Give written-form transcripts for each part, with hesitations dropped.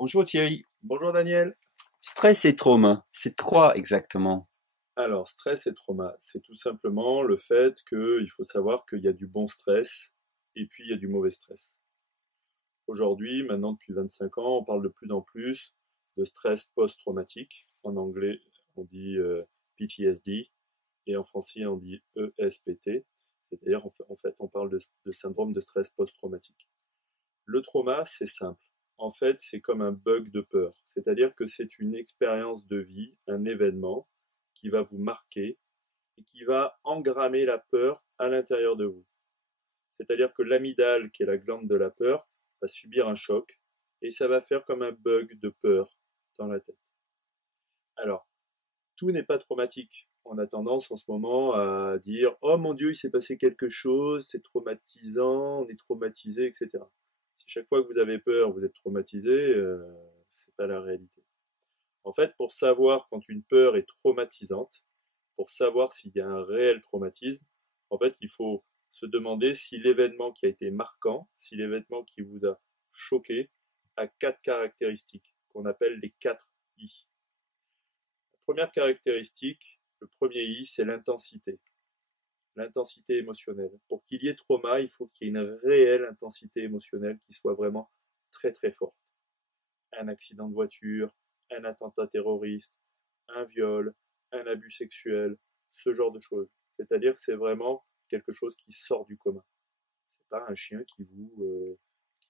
Bonjour Thierry. Bonjour Daniel. Stress et trauma, c'est quoi exactement? Alors, stress et trauma, c'est tout simplement le fait qu'il faut savoir qu'il y a du bon stress et puis il y a du mauvais stress. Aujourd'hui, maintenant depuis 25 ans, on parle de plus en plus de stress post-traumatique. En anglais, on dit PTSD et en français, on dit ESPT. C'est-à-dire, en fait, on parle de syndrome de stress post-traumatique. Le trauma, c'est simple. En fait, c'est comme un bug de peur. C'est-à-dire que c'est une expérience de vie, un événement qui va vous marquer et qui va engrammer la peur à l'intérieur de vous. C'est-à-dire que l'amygdale, qui est la glande de la peur, va subir un choc et ça va faire comme un bug de peur dans la tête. Alors, tout n'est pas traumatique. On a tendance en ce moment à dire oh mon Dieu, il s'est passé quelque chose, c'est traumatisant, on est traumatisé, etc. Si chaque fois que vous avez peur, vous êtes traumatisé, c'est pas la réalité. En fait, pour savoir quand une peur est traumatisante, pour savoir s'il y a un réel traumatisme, en fait, il faut se demander si l'événement qui a été marquant, si l'événement qui vous a choqué, a quatre caractéristiques qu'on appelle les 4 I. La première caractéristique, le premier I, c'est l'intensité émotionnelle. Pour qu'il y ait trauma, il faut qu'il y ait une réelle intensité émotionnelle qui soit vraiment très très forte. Un accident de voiture, un attentat terroriste, un viol, un abus sexuel, ce genre de choses. C'est-à-dire que c'est vraiment quelque chose qui sort du commun. C'est pas un chien qui vous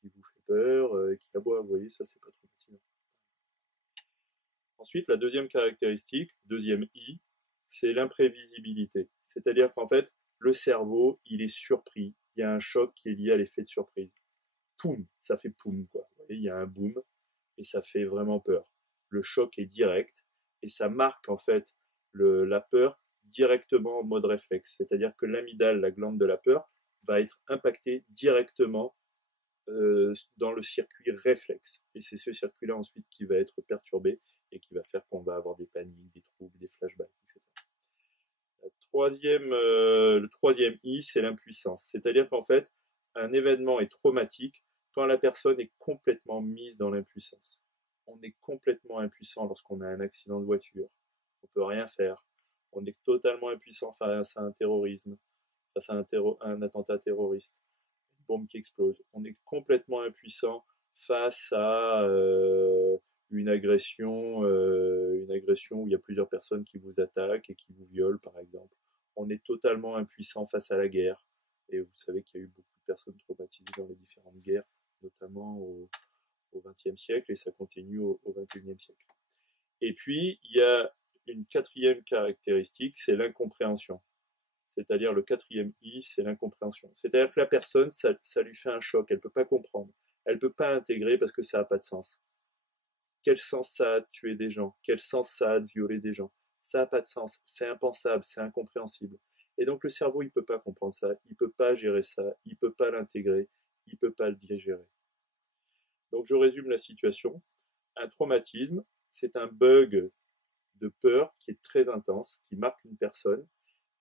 fait peur, qui aboie, vous voyez, ça c'est pas traumatisant. Ensuite, la deuxième caractéristique, deuxième I, c'est l'imprévisibilité. C'est-à-dire qu'en fait, le cerveau, il est surpris. Il y a un choc qui est lié à l'effet de surprise. Poum, ça fait poum, quoi. Vous voyez, il y a un boom et ça fait vraiment peur. Le choc est direct et ça marque en fait la peur directement en mode réflexe. C'est-à-dire que l'amygdale, la glande de la peur, va être impactée directement dans le circuit réflexe. Et c'est ce circuit-là ensuite qui va être perturbé et qui va faire qu'on va avoir des paniques, des troubles, des flashbacks, etc. Le troisième I, c'est l'impuissance. C'est-à-dire qu'en fait, un événement est traumatique quand la personne est complètement mise dans l'impuissance. On est complètement impuissant lorsqu'on a un accident de voiture. On ne peut rien faire. On est totalement impuissant face à un terrorisme, face à un attentat terroriste, une bombe qui explose. On est complètement impuissant face à une agression où il y a plusieurs personnes qui vous attaquent et qui vous violent, par exemple. On est totalement impuissant face à la guerre. Et vous savez qu'il y a eu beaucoup de personnes traumatisées dans les différentes guerres, notamment au XXe siècle, et ça continue au XXIe siècle. Et puis, il y a une quatrième caractéristique, c'est l'incompréhension. C'est-à-dire le quatrième I, c'est l'incompréhension. C'est-à-dire que la personne, ça lui fait un choc, elle ne peut pas comprendre. Elle ne peut pas intégrer parce que ça n'a pas de sens. Quel sens ça a de tuer des gens? Quel sens ça a de violer des gens? Ça n'a pas de sens, c'est impensable, c'est incompréhensible. Et donc le cerveau, il ne peut pas comprendre ça, il ne peut pas gérer ça, il ne peut pas l'intégrer, il ne peut pas le digérer. Donc je résume la situation. Un traumatisme, c'est un bug de peur qui est très intense, qui marque une personne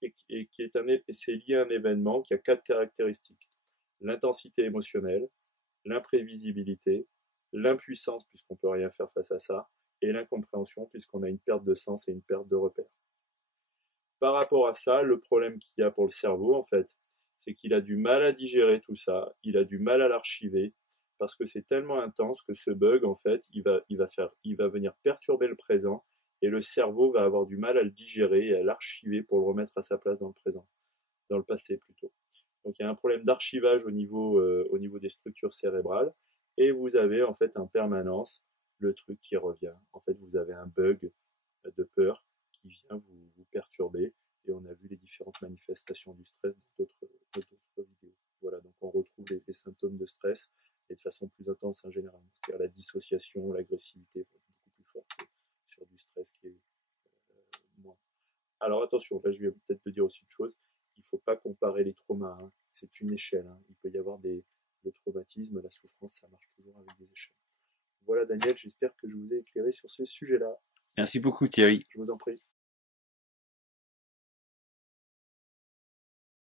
et qui est c'est lié à un événement qui a 4 caractéristiques. L'intensité émotionnelle, l'imprévisibilité, l'impuissance puisqu'on ne peut rien faire face à ça, et l'incompréhension puisqu'on a une perte de sens et une perte de repère. Par rapport à ça, le problème qu'il y a pour le cerveau, en fait, c'est qu'il a du mal à digérer tout ça, il a du mal à l'archiver, parce que c'est tellement intense que ce bug, en fait, il va venir perturber le présent, et le cerveau va avoir du mal à le digérer et à l'archiver pour le remettre à sa place dans le présent, dans le passé plutôt. Donc il y a un problème d'archivage au niveau des structures cérébrales, et vous avez en fait en permanence le truc qui revient. En fait, vous avez un bug de peur qui vient vous perturber, et on a vu les différentes manifestations du stress dans d'autres vidéos. Voilà, donc on retrouve les symptômes de stress, et de façon plus intense hein, généralement. C'est-à-dire la dissociation, l'agressivité, beaucoup plus forte sur du stress qui est moins. Alors attention, là je vais peut-être te dire aussi une chose, il ne faut pas comparer les traumas, hein. C'est une échelle, hein. Il peut y avoir le traumatisme, la souffrance, ça marche toujours avec des échelles. Voilà Daniel, j'espère que je vous ai éclairé sur ce sujet-là. Merci beaucoup Thierry. Je vous en prie.